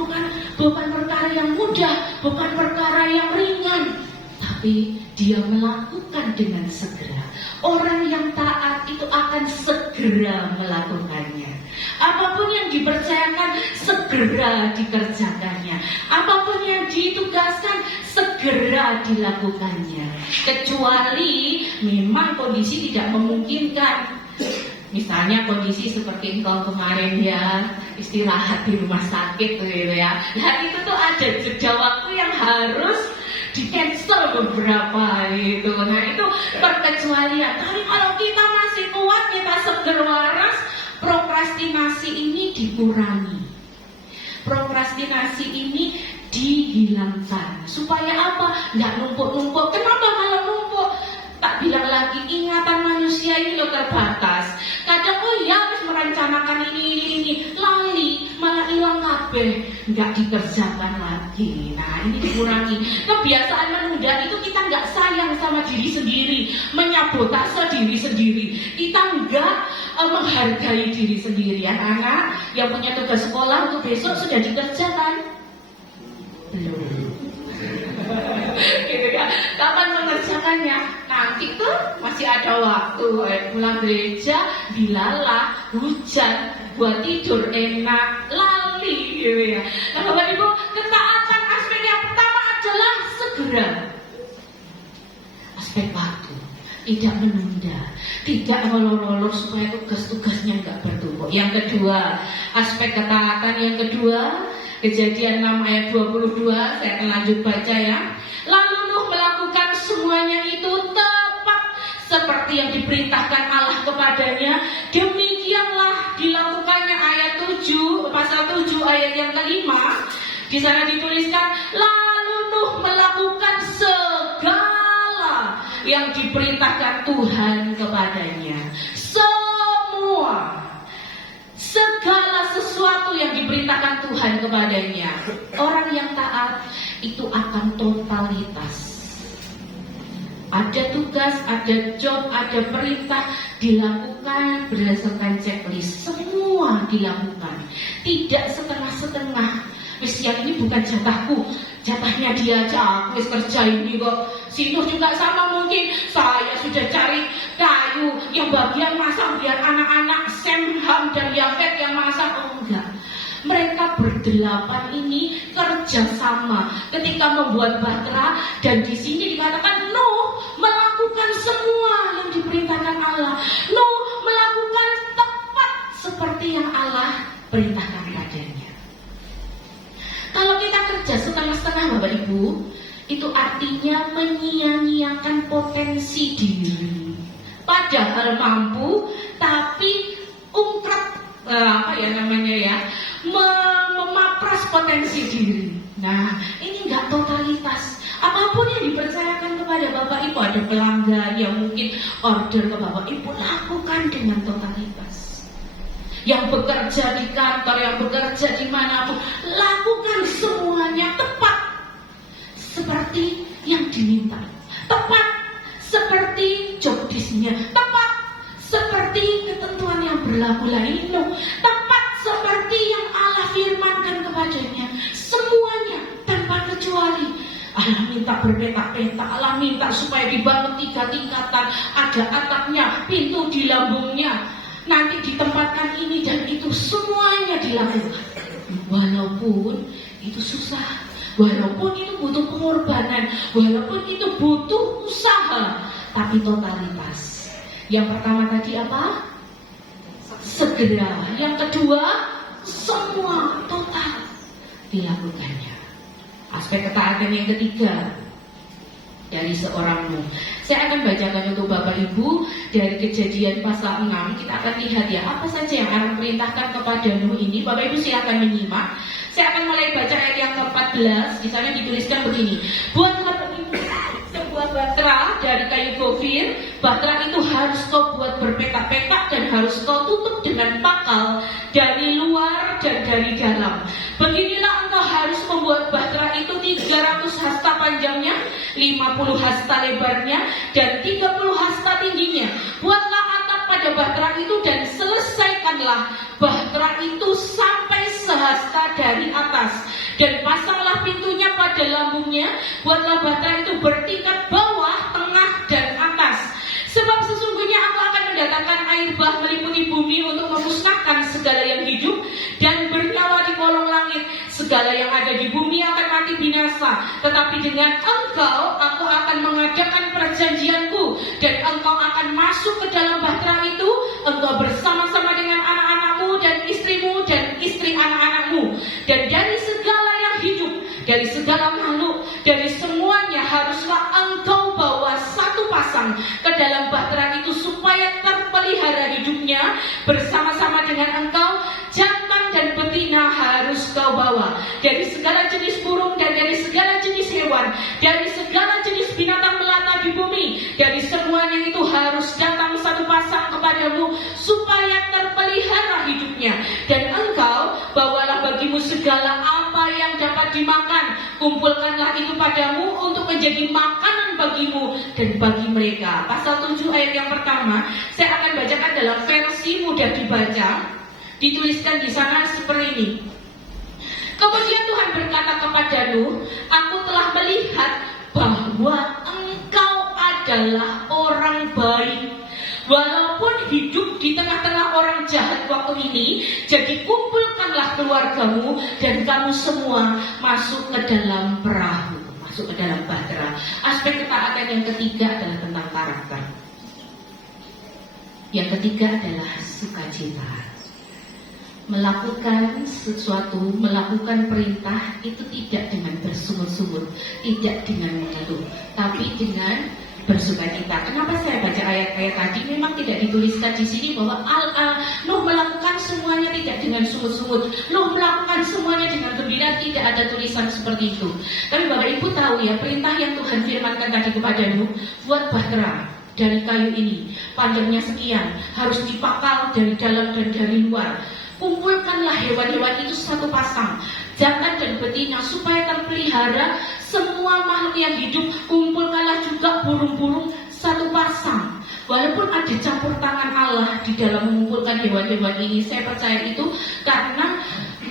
bukan perkara yang mudah, bukan perkara yang ringan, tapi dia melakukan dengan segera. Orang yang taat itu akan segera melakukannya. Apapun yang dipercayakan segera dikerjakannya. Apapun yang ditugaskan segera dilakukannya. Kecuali memang kondisi tidak memungkinkan. Misalnya kondisi seperti engkau kemarin ya, istirahat di rumah sakit gitu ya. Nah itu tuh ada jeda waktu yang harus di-cancel beberapa gitu. Nah itu perkecualian. Tapi kalau kita masih kuat, kita seger waras, prokrastinasi ini dikurangi. Prokrastinasi ini dihilangkan. Supaya apa? Nggak numpuk-numpuk. Kenapa malah numpuk? Tak bilang lagi, ingatan manusia ini loh terbatas. Kadang oh ya harus merencanakan ini, lali malah hilang kabeh, nggak dikerjakan lagi. Nah ini dikurangi. Kebiasaan menunda itu kita nggak sayang sama diri sendiri, menyabotase diri sendiri. Kita nggak menghargai diri sendiri. Anak-anak yang punya tugas sekolah untuk besok sudah dikerjakan? Belum. Gitu ya. Kapan mengerjakannya? Nanti tuh masih ada waktu. Pulang gereja, dilalah, hujan, buat tidur enak, lali gitu ya. Nah Bapak Ibu, ketaatan aspek yang pertama adalah segera. Aspek waktu, tidak menunda, tidak ngolor-ngolor supaya tugas-tugasnya nggak bertumpuk. Yang kedua, aspek ketaatan yang kedua, Kejadian 6 ayat 22, saya akan lanjut baca ya. Lalu Nuh melakukan semuanya itu tepat seperti yang diperintahkan Allah kepadanya. Demikianlah dilakukannya. Ayat 7, pasal 7 ayat yang kelima. Di sana dituliskan, lalu Nuh melakukan segala yang diperintahkan Tuhan kepadanya. Segala sesuatu yang diperintahkan Tuhan kepadanya. Orang yang taat itu akan totalitas. Ada tugas, ada job, ada perintah dilakukan berdasarkan checklist. Semua dilakukan, tidak setengah-setengah. Wis yang ini bukan jatahku, jatahnya dia aja. Aku wis kerja ini kok. Situ juga sama mungkin. Saya sudah cari kayu, yang bagian masak biar anak-anak Sem, Ham, dan Yafet yang masak. Oh enggak. Mereka berdelapan ini kerjasama ketika membuat bahtera, dan di sini dikatakan Nuh melakukan semua yang diperintahkan Allah. Nuh melakukan tepat seperti yang Allah perintahkan padanya. Kalau kita kerja setengah-setengah Bapak Ibu, itu artinya menyia-nyiakan potensi diri. Padahal mampu, tapi memapras potensi diri. Nah, ini enggak totalitas. Apapun yang dipercayakan kepada Bapak Ibu, ada pelanggan yang mungkin order ke Bapak Ibu, lakukan dengan totalitas. Yang bekerja di kantor, yang bekerja dimanapun, lakukan semuanya tepat seperti yang diminta, tepat seperti job desk-nya, tepat seperti ketentuan yang berlaku lainnya, tepat seperti yang Allah firmankan kepadanya. Semuanya tanpa kecuali. Allah minta berpetak-petak, Allah minta supaya dibangun 3 tingkatan, ada atapnya, pintu di lambungnya, nanti ditempatkan ini dan itu, semuanya dilakukan. Walaupun itu susah, walaupun itu butuh pengorbanan, walaupun itu butuh usaha, tapi totalitas. Yang pertama tadi apa? Segera. Yang kedua, semua total dilakukannya. Aspek ketaatan yang ketiga dari seorang Nuh. Saya akan bacakan untuk Bapak Ibu dari Kejadian pasal 6. Kita akan lihat ya apa saja yang Allah perintahkan kepada Nuh ini. Bapak Ibu silakan menyimak. Saya akan mulai baca ayat yang ke-14. Di sana dituliskan begini. Buatlah sebuah bahtera dari kayu gofir. Bahtera itu harus kau buat berpetak-petak dan harus kau tutup dengan pakal dari luar dan dari dalam. Beginilah engkau harus membuat bahtera itu 300 hasta panjangnya, 50 hasta lebarnya, dan 30 hasta tingginya. Buatlah atap pada bahtera itu dan selesaikanlah bahtera itu sampai sehasta dari atas. Dan pasanglah pintunya pada lambungnya. Buatlah bahtera itu bertingkat bawah, tengah, dan atas. Sebab sesungguhnya aku akan mendatangkan air bah meliputi bumi untuk memusnahkan segala yang hidup dan bernyawa di kolong langit. Segala yang ada di bumi akan mati binasa. Tetapi dengan engkau aku akan mengadakan perjanjianku, dan engkau akan masuk ke dalam bahtera itu, engkau bersama-sama dengan anak-anakmu dan istrimu dan istri anak-anakmu. Dan dari segala yang hidup, dari segala makhluk, dari semuanya haruslah engkau bawa satu pasang ke dalam bahtera itu supaya terpelihara hidupnya bersama-sama dengan engkau. Jantan dan betina harus kau bawa dari segala jenis burung dan dari segala jenis hewan, dari segala jenis binatang melata di bumi. Dari semuanya itu harus datang satu pasang kepadamu supaya terpelihara hidupnya. Dan engkau bawalah bagimu segala apa yang dapat dimakan. Kumpulkanlah itu padamu untuk menjadi makanan bagimu dan bagi mereka. Pasal 7 ayat yang pertama saya akan bacakan dalam versi mudah dibaca. Dituliskan di sana seperti ini. Kemudian Tuhan berkata kepada Nuh, aku telah melihat bahwa engkau adalah orang baik, walaupun hidup di tengah-tengah orang jahat waktu ini. Jadi kumpulkanlah keluargamu dan kamu semua masuk ke dalam perahu, masuk ke dalam bahtera. Aspek ketaatan yang ketiga adalah tentang karakter. Yang ketiga adalah sukacita. Melakukan sesuatu, melakukan perintah itu tidak dengan bersungut-sungut, tidak dengan mengeluh, tapi dengan bersukacita. Kenapa saya baca ayat-ayat tadi? Memang tidak dituliskan di sini bahwa Nuh melakukan semuanya tidak dengan sungut-sungut, Nuh melakukan semuanya dengan gembira. Tidak ada tulisan seperti itu. Tapi Bapak Ibu tahu ya, perintah yang Tuhan firmankan tadi kepada Nuh, buat bahtera dari kayu ini, panjangnya sekian, harus dipakal dari dalam dan dari luar. Kumpulkanlah hewan-hewan itu satu pasang, jantan dan betina, supaya terpelihara semua makhluk yang hidup. Kumpulkanlah juga burung-burung satu pasang. Walaupun ada campur tangan Allah di dalam mengumpulkan hewan-hewan ini, saya percaya itu karena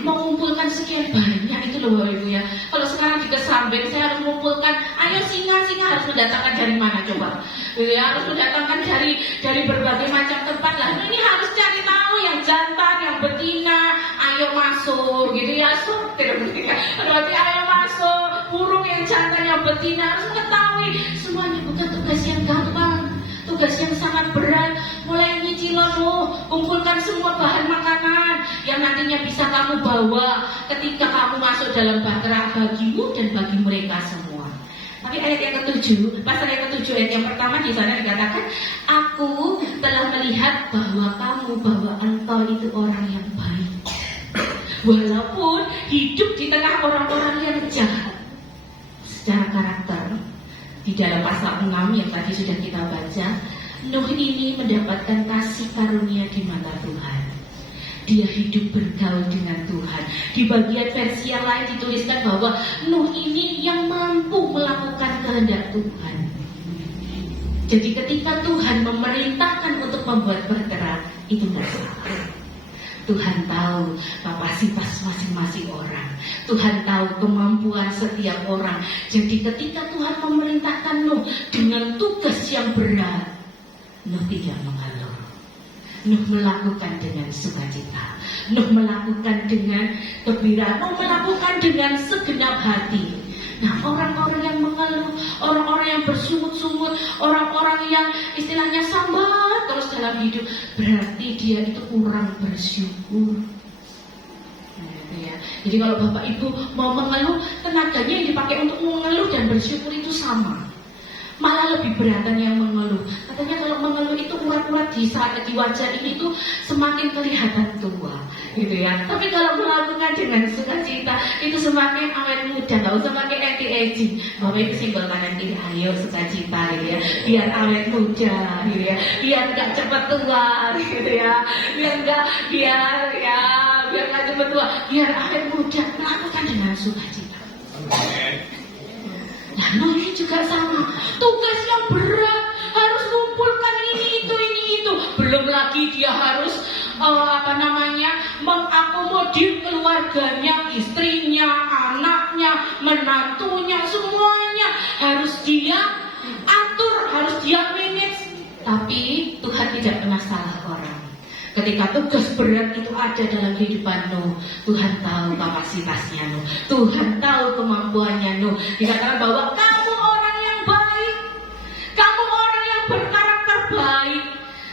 mengumpulkan sekian banyak itu loh Bapak Ibu ya. Kalau sekarang juga sampai saya harus mengumpulkan, ayo singa harus mendatangkan dari mana coba? Ya, harus mendatangkan dari berbagai macam tempat lah. Ini harus cari tahu yang jantan, yang betina, ayo masuk gitu ya. Berarti ayo masuk, burung yang jantan, yang betina, harus mengetahui semuanya. Bukan tugas yang gampang, tugas yang sangat berat. Mulai nyicilon kumpulkan semua bahan makanan yang nantinya bisa kamu bawa ketika kamu masuk dalam bahtera bagimu dan bagi mereka semua. Tapi ayat yang ke-7, pasal yang ke-7 ayat yang pertama di sana dikatakan, aku telah melihat bahwa engkau itu orang yang baik, walaupun hidup di tengah orang-orang yang jahat. Secara karakter, di dalam pasal 6 yang tadi sudah kita baca, Nuh ini mendapatkan kasih karunia di mata Tuhan. Dia hidup bergaul dengan Tuhan. Di bagian versi yang lain dituliskan bahwa Nuh ini yang mampu melakukan kehendak Tuhan. Jadi ketika Tuhan memerintahkan untuk membuat bahtera, itu tidak salah. Tuhan tahu kapasitas masing-masing orang. Tuhan tahu kemampuan setiap orang. Jadi ketika Tuhan memerintahkan Nuh dengan tugas yang berat, Nuh tidak mengeluh. Nuh melakukan dengan sukacita. Nuh melakukan dengan gembira. Nuh melakukan dengan segenap hati. Nah, orang-orang yang mengeluh, orang-orang yang bersungut-sungut, orang-orang hanya sambat terus dalam hidup, berarti dia itu kurang bersyukur. Ya. Jadi kalau Bapak Ibu mau mengeluh, tenaganya yang dipakai untuk mengeluh dan bersyukur itu sama. Malah lebih beratan yang mengeluh. Katanya kalau mengeluh itu urat-urat di wajah ini tuh semakin kelihatan tua, gitu ya. Tapi kalau melakukan dengan sukacita itu semakin awet muda, nggak usah pakai anti-aging. Bapak Ibu simbol kanan kiri, ayo sukacita, gitu ya. Biar awet muda, gitu ya. Biar nggak cepat tua, gitu ya. Biar nggak cepat tua, biar awet muda. Lakukan dengan sukacita. Nah, ini juga sama. Tugas yang berat, harus kumpulkan ini itu. Belum lagi dia harus mengakomodir keluarganya, istrinya, anaknya, menantunya, semuanya harus dia atur, harus dia manage. Tapi Tuhan tidak pernah salah orang. Ketika tugas berat itu ada dalam kehidupan Nuh, Tuhan tahu kapasitasnya Nuh, Tuhan tahu kemampuannya Nuh. Dikatakan bahwa kamu orang yang baik, kamu orang yang berkarakter baik,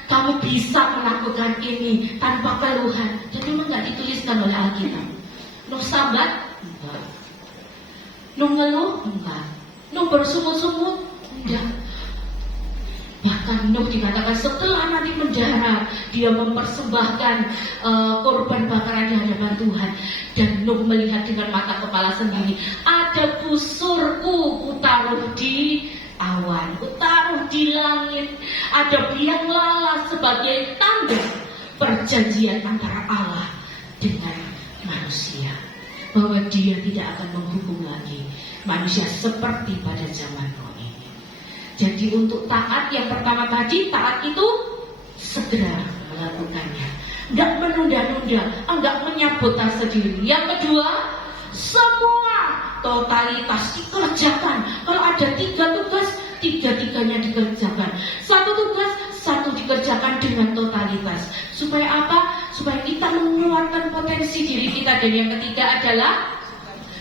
kamu bisa melakukan ini tanpa keluhan. Jadi memang nggak dituliskan oleh Alkitab. Nuh sambat? Enggak. Nuh ngeluh? Enggak. Nuh bersungut-sungut? Enggak. Bahkan Nuh dikatakan setelah nanti mendarat, dia mempersembahkan korban bakaran di hadapan Tuhan. Dan Nuh melihat dengan mata kepala sendiri, ada busurku kutaruh di awan, kutaruh di langit. Ada biang lala sebagai tanda perjanjian antara Allah dengan manusia, bahwa dia tidak akan menghukum lagi manusia seperti pada zaman Nuh. Jadi untuk taat yang pertama tadi, taat itu segera melakukannya, enggak menunda-nunda, enggak menyabotase diri. Yang kedua, semua totalitas dikerjakan. Kalau ada 3 tugas, 3-3-nya dikerjakan. 1 tugas, 1 dikerjakan dengan totalitas. Supaya apa? Supaya kita mengeluarkan potensi diri kita. Dan yang ketiga adalah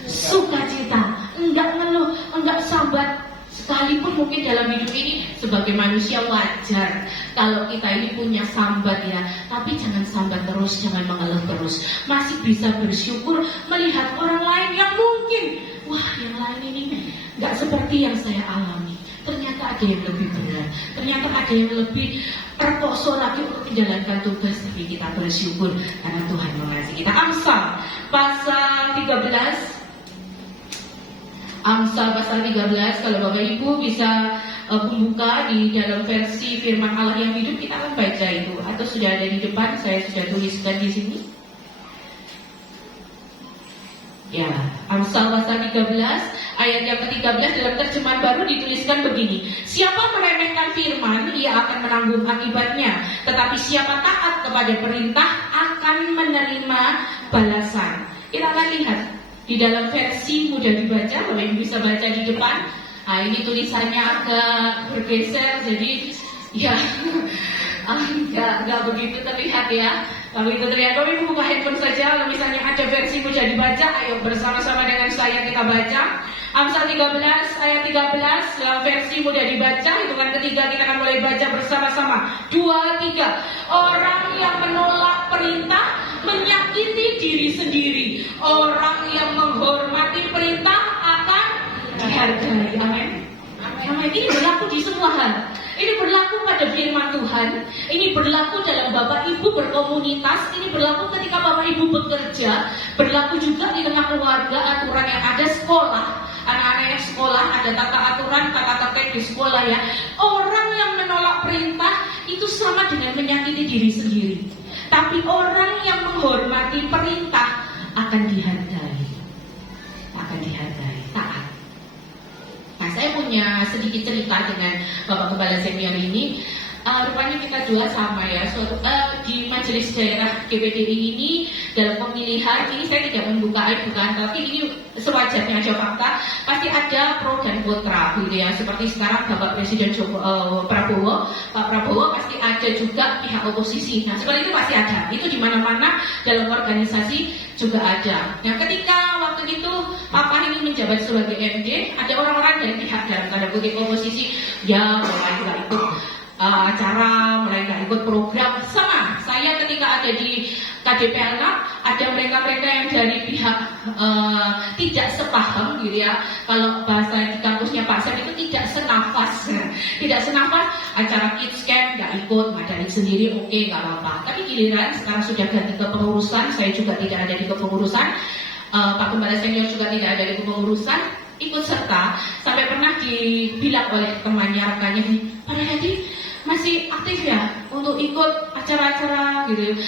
sukacita. Enggak ngeluh, enggak sambat. Sekalipun mungkin dalam hidup ini sebagai manusia wajar kalau kita ini punya sambat ya, tapi jangan sambat terus, jangan mengeluh terus. Masih bisa bersyukur melihat orang lain yang mungkin, wah yang lain ini nggak seperti yang saya alami. Ternyata ada yang lebih berat, ternyata ada yang lebih terpaksa lagi untuk menjalankan tugas, tapi kita bersyukur karena Tuhan mengasihi kita. Amsal pasal 13. Amsal pasal 13, kalau Bapak Ibu bisa membuka di dalam versi firman Allah yang hidup, kita akan baca itu. Atau sudah ada di depan, saya sudah tuliskan di sini. Ya, Amsal pasal 13, ayat yang ke-13 dalam terjemahan baru dituliskan begini. Siapa meremehkan firman, ia akan menanggung akibatnya. Tetapi siapa taat kepada perintah akan menerima balasan. Kita akan lihat. Di dalam versi mudah dibaca, Bapak Ibu bisa baca di depan. Nah, ini tulisannya agak bergeser, jadi ya nggak begitu terlihat ya. Kalau itu terlihat, Bapak Ibu buka handphone saja. Kalau misalnya ada versi mudah dibaca, ayo bersama-sama dengan saya kita baca. Amsal 13 ayat 13 dalam versi mudah dibaca. Hitungan ketiga kita akan mulai baca bersama-sama. 2, 3. Orang yang menolak perintah menyakiti diri sendiri. Orang yang menghormati perintah akan dihargai. Amin. Amin. Ini berlaku di semua hal. Ini berlaku pada firman Tuhan. Ini berlaku dalam Bapak Ibu berkomunitas. Ini berlaku ketika Bapak Ibu bekerja. Berlaku juga di tengah keluarga, aturan yang ada, sekolah. Anak-anak yang sekolah ada tata aturan, tata tertib di sekolah ya. Orang yang menolak perintah itu sama dengan menyakiti diri sendiri. Tapi orang yang menghormati perintah akan dihargai. Akan dihargai, taat. Nah, saya punya sedikit cerita dengan Bapak Kepala Senior ini. Rupanya kita dua sama ya. Di majelis daerah GPDI ini dalam pemilihan ini saya tidak membuka aib bukan, tapi ini sewajarnya aja fakta. Pasti ada pro dan kontra gitu ya. Seperti sekarang Bapak Presiden Prabowo, Pak Prabowo pasti ada juga pihak oposisi. Nah seperti itu pasti ada. Itu di mana-mana dalam organisasi juga ada. Nah ketika waktu itu Papa ini menjabat sebagai MD, ada orang-orang dari pihak dalam tanda kutip oposisi ya mulai nggak ikut acara, mulai nggak ikut program. Sama saya ketika ada di KDPLK, ada mereka-mereka yang dari pihak tidak sepaham gitu ya. Kalau bahasa di kampusnya Pak Sam itu tidak senafas, tidak senafas. Acara kids camp nggak ikut, ngadain sendiri, oke, nggak apa-apa. Tapi giliran sekarang sudah ganti kepengurusan, saya juga tidak ada di kepengurusan, Pak Gembala Senior juga tidak ada di kepengurusan, ikut serta. Sampai pernah dibilang oleh temannya, rekannya, Pak Hadi masih aktif ya untuk ikut acara-acara gitu.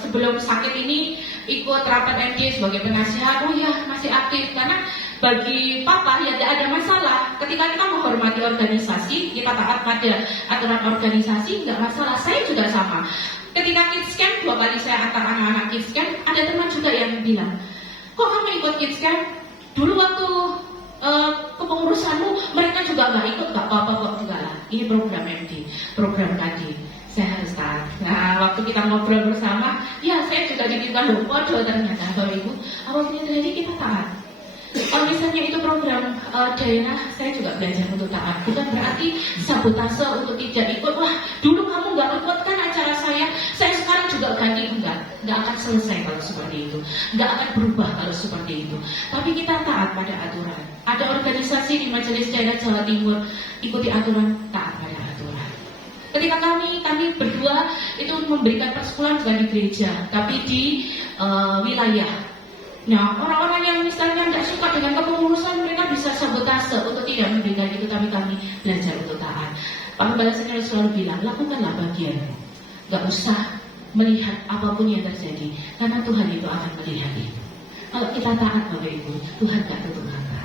Sebelum sakit ini ikut rapat MD sebagai penasihat. Oh ya, masih aktif. Karena bagi papa ya tidak ada masalah. Ketika kita menghormati organisasi, kita taat pada aturan organisasi, nggak masalah. Saya juga sama. Ketika kids camp, 2 kali saya antar anak-anak kids camp, ada teman juga yang bilang, kok kamu ikut kids camp? Dulu waktu kepengurusanmu mereka juga nggak ikut, nggak apa-apa kok. Enggak lah, ini program MD, program tadi saya harus taat. Nah, waktu kita ngobrol bersama, ya saya juga diberikan waduh ternyata Bapak Ibu, awalnya tadi kita taat. Kalau misalnya itu program daerah, saya juga belajar untuk taat. Bukan berarti sabotase untuk tidak ikut. Wah, dulu kamu nggak ikut kan acara saya sekarang juga ganti. Nggak akan selesai kalau seperti itu. Nggak akan berubah kalau seperti itu. Tapi kita taat pada aturan. Ada organisasi di Majelis Daerah Jawa Timur, ikuti aturan, taat pada aturan. Ketika kami berdua itu memberikan persekutuan bukan di gereja, tapi di wilayah. Nah, orang-orang yang misalnya tidak suka dengan kepengurusan, mereka bisa sabotase untuk tidak memberikan itu, tapi kami belajar untuk taat. Pak Gembala Senior selalu bilang, lakukanlah bagianmu. Gak usah melihat apapun yang terjadi, karena Tuhan itu akan melihat itu. Kalau kita taat Bapak Ibu, Tuhan gak tutup mata.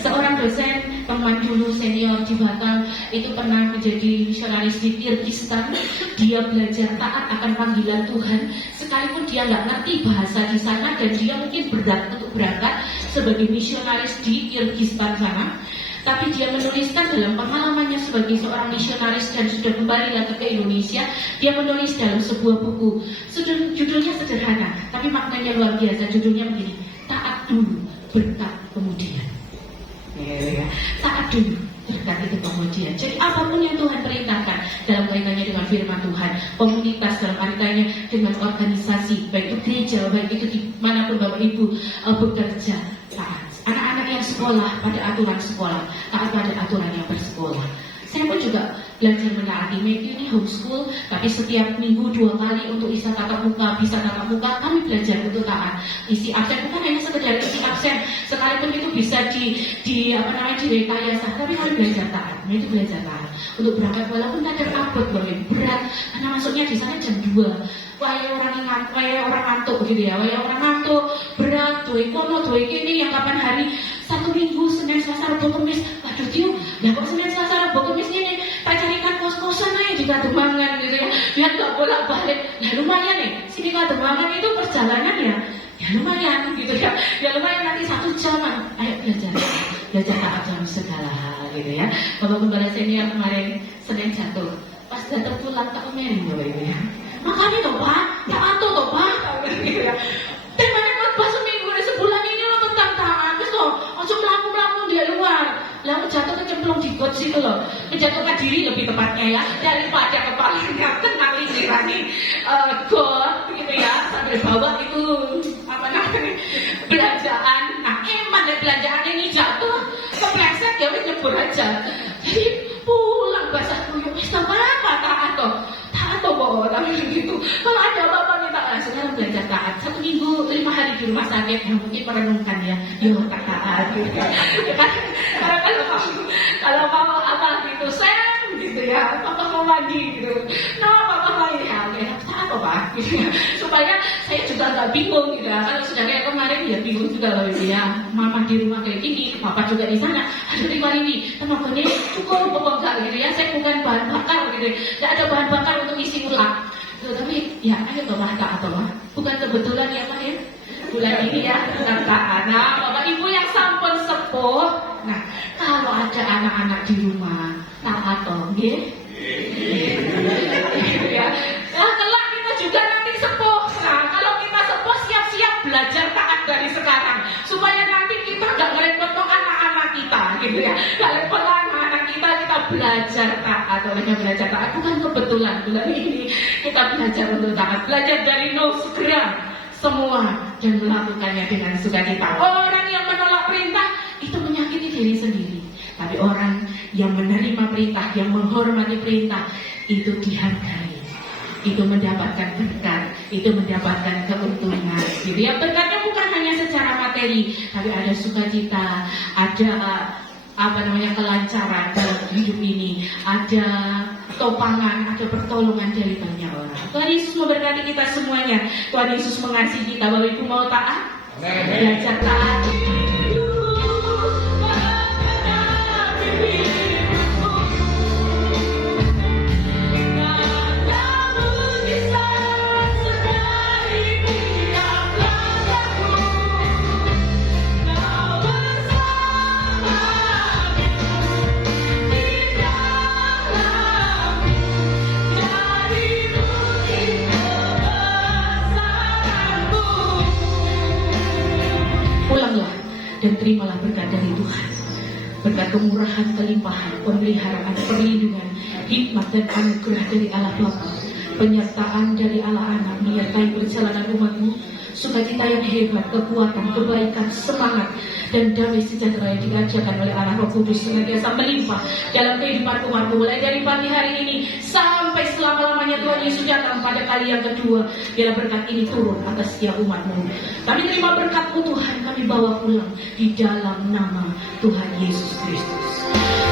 Seorang dosen, teman dulu senior di Batam, itu pernah menjadi misionaris di Kyrgyzstan. Dia belajar taat akan panggilan Tuhan, sekalipun dia nggak ngerti bahasa di sana, dan dia mungkin berat untuk berangkat sebagai misionaris di Kyrgyzstan sana. Tapi dia menuliskan dalam pengalamannya sebagai seorang misionaris dan sudah kembali lagi ke Indonesia, dia menulis dalam sebuah buku. Judulnya sederhana, tapi maknanya luar biasa. Judulnya begini, taat dulu, berkat kemudian. Ya. Taat dulu, berkat itu kemudian. Jadi apapun yang Tuhan perintahkan dalam kaitannya dengan firman Tuhan, komunitas dalam kaitannya dengan organisasi, baik itu gereja, baik itu dimanapun Bapak Ibu bekerja, taat. Anak-anak yang sekolah pada aturan sekolah, taat pada aturan yang bersekolah. Saya pun juga belajar menaati Matthew ini homeschool, tapi setiap minggu 2 kali untuk bisa tatap muka, kami belajar untuk taat. Isi absen bukan hanya sekedar isi absen, sekalipun itu bisa direkayasa, tapi kami belajar taat. Itu belajar taat untuk berangkat walaupun ada abot berat, karena masuknya di sana jam 2. Wahai orang ngantuk gitu ya, wahai orang ngantuk berat, doi kono, doi kini yang kapan hari 1 minggu Senin Selasa Rabu Kamis, waduh Tiu, nah kok Senin Selasa Rabu Kamis ini tak carikan kos-kosan aja di Kademangan gitu ya, biar gak bolak-balik. Nah lumayan nih, sini Kademangan itu perjalanan ya lumayan gitu ya lumayan nanti 1 jam. Ayo belajar taat dalam segala hal gitu ya. Bapak Gembala Senior kemarin Senin jatuh, pas datang pulang tak omelin Bapak Ibu ya. Makanya toh Pak, tak atuh toh Pak, gitu ya. Temanya khotbah seminggu sebulan ini lo tentang taat, terus toh, ojo melaku di luar. Lalu jatuh kecemplung di got situ loh, menjatuhkan diri lebih tepatnya ya, daripada kepalanya kena lingkaran got, gitu ya, sambil bawa itu belanjaan. Nah emang deh belanjaan ini jatuh, kepleset dia nyebur aja. Jadi pulang basah kuyup, apa taat toh. Tapi begitu. Kalau ada apa-apa minta sekarang belajar taat. 1 minggu 5 hari di rumah sakit, mungkin merenungkan ya, tak taat gitu. Karena kalau mau apa gitu, sayang gitu ya, papa mau mandi gitu. Papa mandi ya, taat apa gitu ya. Supaya saya juga nggak bingung gitu ya. Kalau sudah kayak kemarin ya bingung juga loh gitu ya. Mama di rumah kayak gini, papa juga di sana. Aduh ini tenaganya cukup apa enggak gitu ya. Saya bukan bahan bakar gitu. Nggak ada bahan bakar untuk isi ulang. Tapi ya ayo toh taat atau bukan kebetulan ya Pak ya. Bulan ini ya tentang taat. Nah Bapak Ibu yang sampun sepuh, nah kalau ada anak-anak di rumah taat toh, nggih. Ya. Nah, kelak kita juga nanti sepuh. Nah, kalau kita sepuh siap-siap belajar taat dari sekarang supaya nanti kita nggak ngerepot anak-anak kita gitu ya. Nggak repot anak-anak kita belajar taat. Olehnya belajar taat bukan kebetulan bulan ini kita belajar untuk taat, belajar dari nol segera semua dan melakukannya dengan sukacita. Orang yang menolak perintah itu menyakiti diri sendiri, tapi orang yang menerima perintah, yang menghormati perintah itu dihargai, itu mendapatkan berkat, itu mendapatkan keuntungan. Gitu ya, berkatnya bukan hanya secara materi, tapi ada sukacita, ada kelancaran dalam hidup ini, ada topangan, ada pertolongan dari banyak orang. Tuhan Yesus memberkati kita semuanya. Tuhan Yesus mengasihi kita. Bapak Ibu mau taat? Belajar taat. Pulanglah dan terimalah berkat dari Tuhan, berkat kemurahan, kelimpahan, pemeliharaan, perlindungan, hikmat dan anugerah dari Allah Bapa, penyertaan dari Allah Anak menyertai perjalanan umatmu, sukacita yang hebat, kekuatan, kebaikan, semangat, dan damai sejahtera yang diajarkan oleh Allah Roh Kudus senantiasa melimpah dalam kehidupan umatmu, mulai dari pagi hari ini sampai selama-lamanya Tuhan Yesus datang pada kali yang kedua. Biarlah berkat ini turun atas setiap umatmu. Kami terima berkat-Mu Tuhan, kami bawa pulang di dalam nama Tuhan Yesus Kristus.